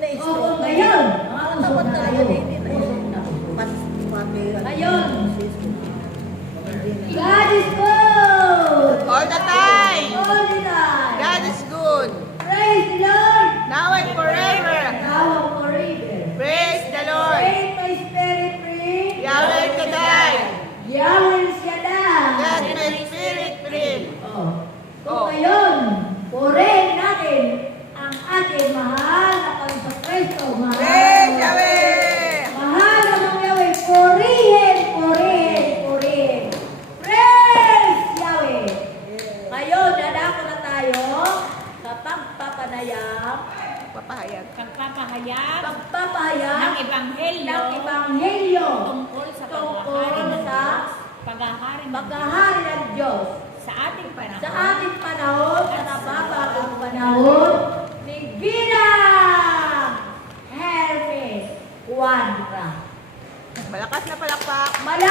Oo, ngayon. Takot talaga hindi na yun. Ngayon. God is good. All the time. All the time. God is good. Praise the Lord. Now and forever. Now and forever. Praise the Lord. Praise my spirit free. Yahweh Shaddai. Yahweh Shaddai. Let my spirit free. Kung ngayon, purihin natin ang ating mahal na Panginoon Kristo. Praise Yahweh. Mahal na mga Yahweh. Purihin, purihin, purihin. Praise Yahweh. Ngayon, dadako na tayo sa pagpapanayam. Papahayag. Pagpapahayag Pagpapahayag ng Ebanghelyo ng Ebanghelyo tungkol sa paghahari ng paghahari ng Diyos sa ating panahon. sa ating panahon, sa nababagong panahon ni Ginang Hermes Juandra. Malakas na palakpak. Malakas